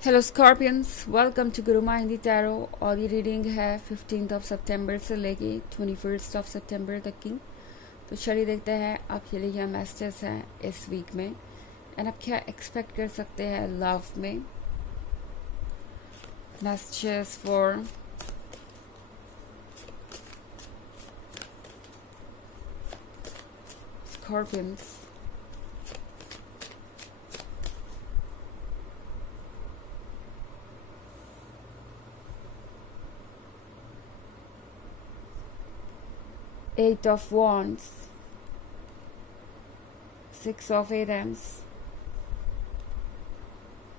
Hello scorpions, welcome to Guruma Hindi tarot. और ये reading है 15 सितंबर से लेके 21 सितंबर तक की। तो चलिए देखते हैं आपके लिए क्या मैसेजेस हैं इस वीक में एंड आप क्या एक्सपेक्ट कर सकते हैं लव में। Messages for Scorpions. Eight of Wands, Six of Wands,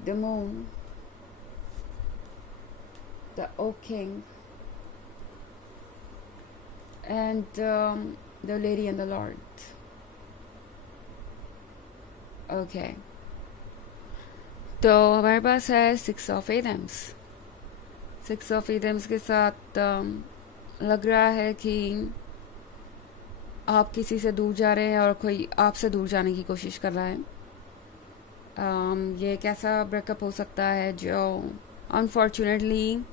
the Moon, the Oak King, and the Lady and the Lord. Okay. तो हमारे पास है six of Adams. Six of Adams के साथ लग रहा है कि आप किसी से दूर जा रहे हैं और कोई आपसे दूर जाने की कोशिश कर रहा है। ये एक ऐसा ब्रेकअप हो सकता है जो अनफॉर्चुनेटली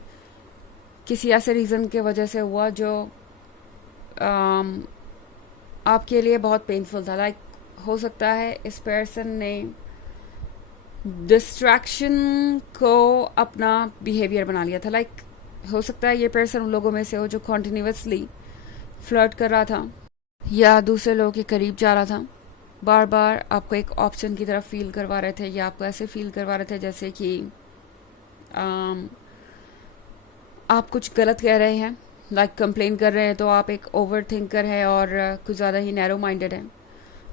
किसी ऐसे रीज़न के वजह से हुआ जो आपके लिए बहुत पेनफुल था। लाइक हो सकता है इस पर्सन ने डिस्ट्रैक्शन को अपना बिहेवियर बना लिया था। लाइक हो सकता है ये पर्सन उन लोगों में से हो जो कॉन्टिन्यूसली फ्लर्ट कर रहा था या दूसरे लोगों के करीब जा रहा था, बार बार आपको एक ऑप्शन की तरफ फील करवा रहे थे या आपको ऐसे फील करवा रहे थे जैसे कि आप कुछ गलत कह रहे हैं, लाइक कंप्लेन कर रहे हैं तो आप एक ओवर थिंकर है और कुछ ज़्यादा ही नैरो माइंडेड है।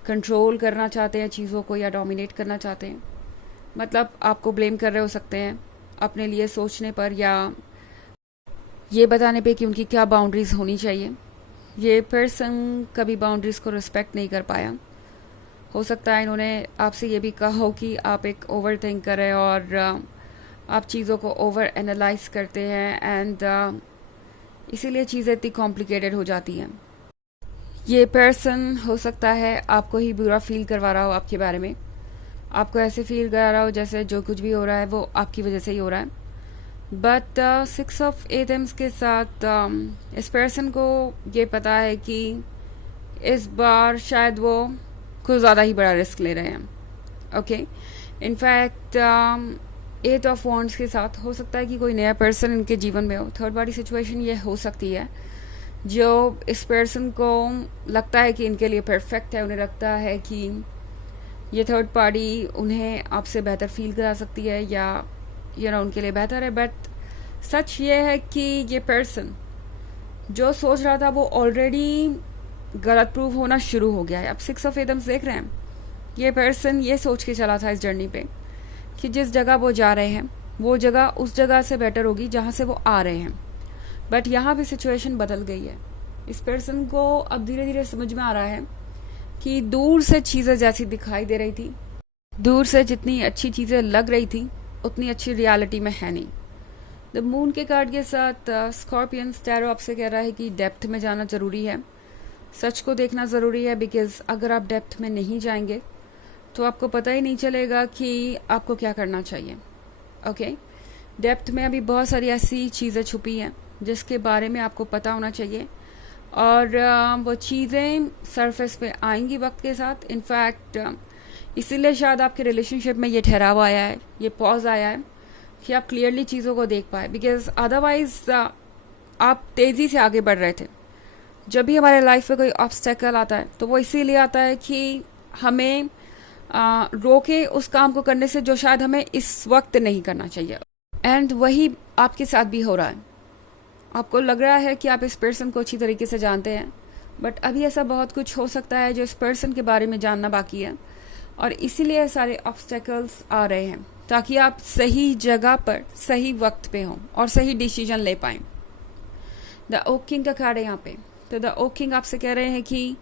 कंट्रोल करना चाहते हैं चीज़ों को या डोमिनेट करना चाहते हैं। मतलब आपको ब्लेम कर रहे हो सकते हैं अपने लिए सोचने पर या ये बताने पे कि उनकी क्या बाउंड्रीज होनी चाहिए। ये पर्सन कभी बाउंड्रीज को रिस्पेक्ट नहीं कर पाया। हो सकता है इन्होंने आपसे ये भी कहा हो कि आप एक ओवर थिंकर है और आप चीज़ों को ओवर एनालाइज करते हैं एंड इसीलिए चीज़ें इतनी कॉम्प्लिकेटेड हो जाती हैं। ये पर्सन हो सकता है आपको ही बुरा फील करवा रहा हो आपके बारे में, आपको ऐसे फील करा रहा हो जैसे जो कुछ भी हो रहा है वो आपकी वजह से ही हो रहा है। बट सिक्स ऑफ एथम्स के साथ इस पर्सन को ये पता है कि इस बार शायद वो कुछ ज़्यादा ही बड़ा रिस्क ले रहे हैं। Okay, in fact eight of wands के साथ हो सकता है कि कोई नया पर्सन इनके जीवन में हो। थर्ड पार्टी सिचुएशन ये हो सकती है जो इस पर्सन को लगता है कि इनके लिए परफेक्ट है। उन्हें लगता है कि ये थर्ड पार्टी उन्हें आपसे बेहतर फील करा सकती है या उनके लिए बेहतर है। बट सच ये है कि ये पर्सन जो सोच रहा था वो ऑलरेडी गलत प्रूव होना शुरू हो गया है। अब सिक्स ऑफ एथम्स देख रहे हैं, ये पर्सन ये सोच के चला था इस जर्नी पे कि जिस जगह वो जा रहे हैं वो जगह उस जगह से बेटर होगी जहाँ से वो आ रहे हैं। बट यहाँ भी सिचुएशन बदल गई है। इस पर्सन को अब धीरे धीरे समझ में आ रहा है कि दूर से चीज़ें जैसी दिखाई दे रही थी, दूर से जितनी अच्छी चीज़ें लग रही थी उतनी अच्छी रियलिटी में है नहीं। द मून के कार्ड के साथ स्कॉर्पियंस टैरो आपसे कह रहा है कि डेप्थ में जाना ज़रूरी है, सच को देखना ज़रूरी है। बिकॉज अगर आप डेप्थ में नहीं जाएंगे तो आपको पता ही नहीं चलेगा कि आपको क्या करना चाहिए। ओके, डेप्थ में अभी बहुत सारी ऐसी चीज़ें छुपी हैं जिसके बारे में आपको पता होना चाहिए और वो चीज़ें सरफेस पे आएंगी वक्त के साथ। इनफैक्ट इसीलिए शायद आपके रिलेशनशिप में ये ठहराव आया है, ये पॉज आया है कि आप क्लियरली चीज़ों को देख पाए। बिकॉज अदरवाइज आप तेज़ी से आगे बढ़ रहे थे। जब भी हमारे लाइफ में कोई ऑब्स्टेकल आता है तो वो इसीलिए आता है कि हमें रोके उस काम को करने से जो शायद हमें इस वक्त नहीं करना चाहिए। एंड वही आपके साथ भी हो रहा है। आपको लग रहा है कि आप इस पर्सन को अच्छी तरीके से जानते हैं, बट अभी ऐसा बहुत कुछ हो सकता है जो इस पर्सन के बारे में जानना बाकी है और इसीलिए सारे ऑब्स्टेकल्स आ रहे हैं ताकि आप सही जगह पर सही वक्त पे हों और सही डिसीजन ले पाएं। द ओक किंग का कार्ड है यहाँ पे। तो द ओक किंग आपसे कह रहे हैं कि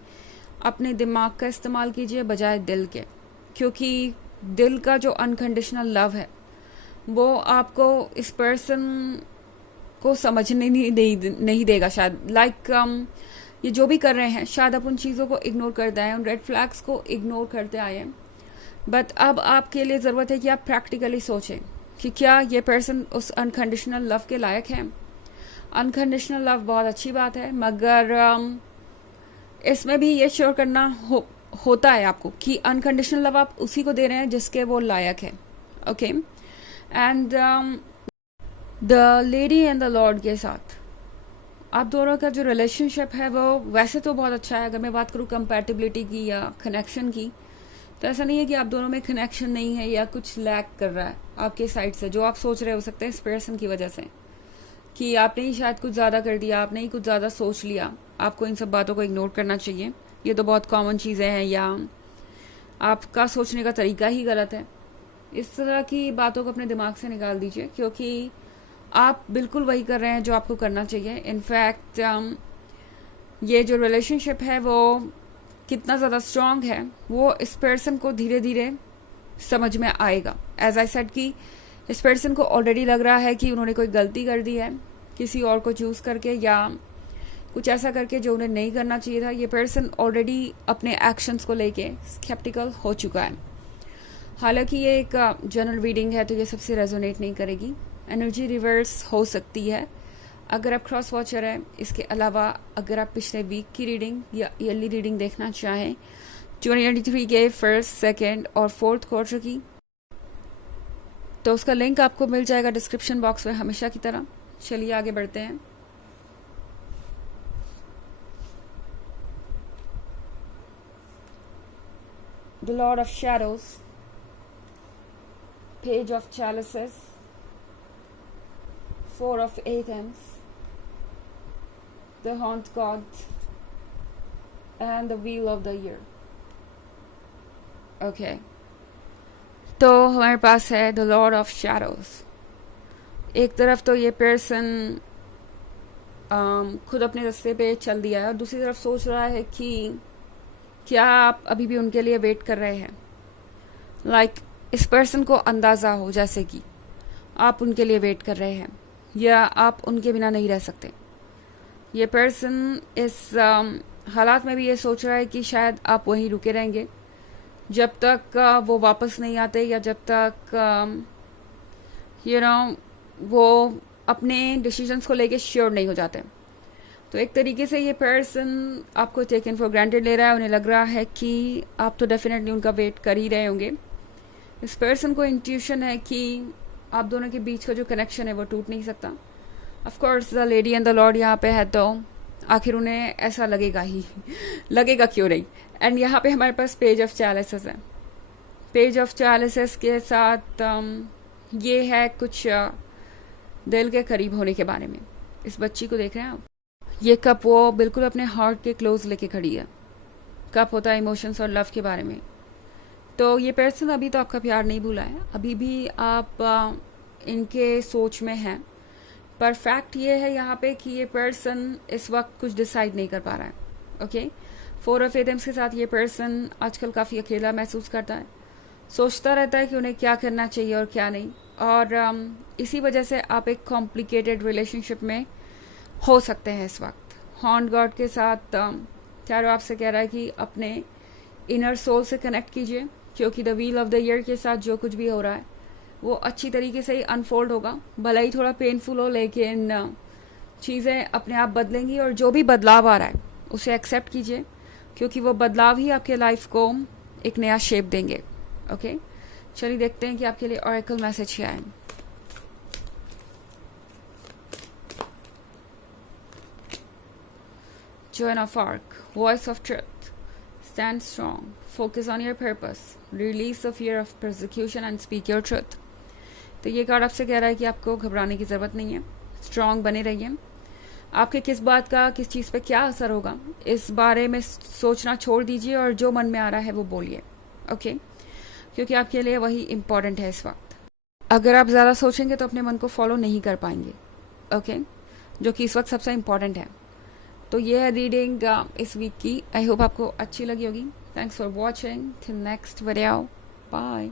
अपने दिमाग का इस्तेमाल कीजिए बजाय दिल के, क्योंकि दिल का जो अनकंडीशनल लव है वो आपको इस पर्सन को समझने नहीं देगा शायद। लाइक ये जो भी कर रहे हैं शायद आप उन चीज़ों को इग्नोर करते आए, उन रेड फ्लैग्स को इग्नोर करते आए हैं। बट अब आपके लिए ज़रूरत है कि आप प्रैक्टिकली सोचें कि क्या ये पर्सन उस अनकंडीशनल लव के लायक है। अनकंडीशनल लव बहुत अच्छी बात है, मगर इसमें भी ये श्योर करना होता है आपको कि अनकंडीशनल लव आप उसी को दे रहे हैं जिसके वो लायक है। Okay, and the lady and the Lord के साथ आप दोनों का जो रिलेशनशिप है वो वैसे तो बहुत अच्छा है। अगर मैं बात करूँ कंपैटिबिलिटी की या कनेक्शन की, तो ऐसा नहीं है कि आप दोनों में कनेक्शन नहीं है या कुछ लैक कर रहा है आपके साइड से। जो आप सोच रहे हो सकते हैं इस पर्सन की वजह से कि आपने ही शायद कुछ ज़्यादा कर दिया, आपने ही कुछ ज़्यादा सोच लिया। आपको इन सब बातों को इग्नोर करना चाहिए। ये तो बहुत कॉमन चीज़ें हैं, या आपका सोचने का तरीका ही गलत है। इस तरह की बातों को अपने दिमाग से निकाल दीजिए, क्योंकि आप बिल्कुल वही कर रहे हैं जो आपको करना चाहिए। इनफैक्ट ये जो रिलेशनशिप है वो कितना ज़्यादा स्ट्रांग है वो इस पर्सन को धीरे धीरे समझ में आएगा। एज आई सेड कि इस पर्सन को ऑलरेडी लग रहा है कि उन्होंने कोई गलती कर दी है किसी और को चूज़ करके, या कुछ ऐसा करके जो उन्हें नहीं करना चाहिए था। ये पर्सन ऑलरेडी अपने एक्शंस को लेके स्केप्टिकल हो चुका है। हालांकि ये एक जनरल रीडिंग है तो ये सबसे रेजोनेट नहीं करेगी। एनर्जी रिवर्स हो सकती है अगर आप क्रॉस वॉचर हैं। इसके अलावा अगर आप पिछले वीक की रीडिंग या ईयरली रीडिंग देखना चाहें 2023 के फर्स्ट, सेकेंड और फोर्थ क्वार्टर की, तो उसका लिंक आपको मिल जाएगा डिस्क्रिप्शन बॉक्स में हमेशा की तरह। चलिए आगे बढ़ते हैं। The Lord of Shadows, Page of Chalices, Four of Athens, the Haunt God, and the Wheel of the Year. Okay. तो हमारे पास है The Lord of Shadows। एक तरफ तो ये पर्सन खुद अपने रास्ते पे चल दिया है, और दूसरी तरफ सोच रहा है कि क्या आप अभी भी उनके लिए वेट कर रहे हैं। लाइक इस पर्सन को अंदाज़ा हो जैसे कि आप उनके लिए वेट कर रहे हैं, या आप उनके बिना नहीं रह सकते। ये पर्सन इस हालात में भी ये सोच रहा है कि शायद आप वहीं रुके रहेंगे जब तक वो वापस नहीं आते, या जब तक वो अपने डिसीजंस को लेके श्योर नहीं हो जाते। तो एक तरीके से ये पर्सन आपको टेकन फॉर ग्रांटेड ले रहा है। उन्हें लग रहा है कि आप तो डेफिनेटली उनका वेट कर ही रहे होंगे। इस पर्सन को इंट्यूशन है कि आप दोनों के बीच का जो कनेक्शन है वो टूट नहीं सकता। Of course the lady and the Lord यहाँ पे है, तो आखिर उन्हें ऐसा लगेगा ही लगेगा क्यों नहीं। एंड यहाँ पे हमारे पास पेज ऑफ चैलिसेस है। पेज ऑफ चैलिसेस के साथ ये है कुछ दिल के करीब होने के बारे में। इस बच्ची को देख रहे हैं आप, ये कप वो बिल्कुल अपने हार्ट के क्लोज लेके खड़ी है। कप होता है इमोशंस और लव के बारे में। तो ये पर्सन अभी तो आपका प्यार नहीं भूला है, अभी भी आप इनके सोच में हैं। पर फैक्ट ये है यहाँ पे कि ये पर्सन इस वक्त कुछ डिसाइड नहीं कर पा रहा है। ओके, फोर ऑफ एथम्स के साथ ये पर्सन आजकल काफ़ी अकेला महसूस करता है। सोचता रहता है कि उन्हें क्या करना चाहिए और क्या नहीं, और इसी वजह से आप एक कॉम्प्लिकेटेड रिलेशनशिप में हो सकते हैं इस वक्त। हॉन्ट गॉड के साथ टैरो आपसे कह रहा है कि अपने इनर सोल से कनेक्ट कीजिए, क्योंकि the wheel of the year के साथ जो कुछ भी हो रहा है वो अच्छी तरीके से ही अनफोल्ड होगा। भले ही थोड़ा पेनफुल हो, लेकिन चीज़ें अपने आप बदलेंगी, और जो भी बदलाव आ रहा है उसे एक्सेप्ट कीजिए, क्योंकि वो बदलाव ही आपके लाइफ को एक नया शेप देंगे। ओके, चलिए देखते हैं कि आपके लिए ऑरेकल मैसेज क्या है। Joan of Arc, Voice of Truth, stand strong, focus on your purpose, release the fear of persecution and speak your truth। तो ये कार्ड आपसे कह रहा है कि आपको घबराने की ज़रूरत नहीं है, स्ट्रांग बने रहिए। आपके किस बात का किस चीज़ पे क्या असर होगा इस बारे में सोचना छोड़ दीजिए, और जो मन में आ रहा है वो बोलिए। ओके, क्योंकि आपके लिए वही इम्पॉर्टेंट है इस वक्त। अगर आप ज़्यादा सोचेंगे तो अपने मन को फॉलो नहीं कर पाएंगे। ओके, जो कि इस वक्त सबसे इम्पॉर्टेंट है। तो ये है रीडिंग इस वीक की। आई होप आपको अच्छी लगी होगी। Thanks for watching. Till next video, bye.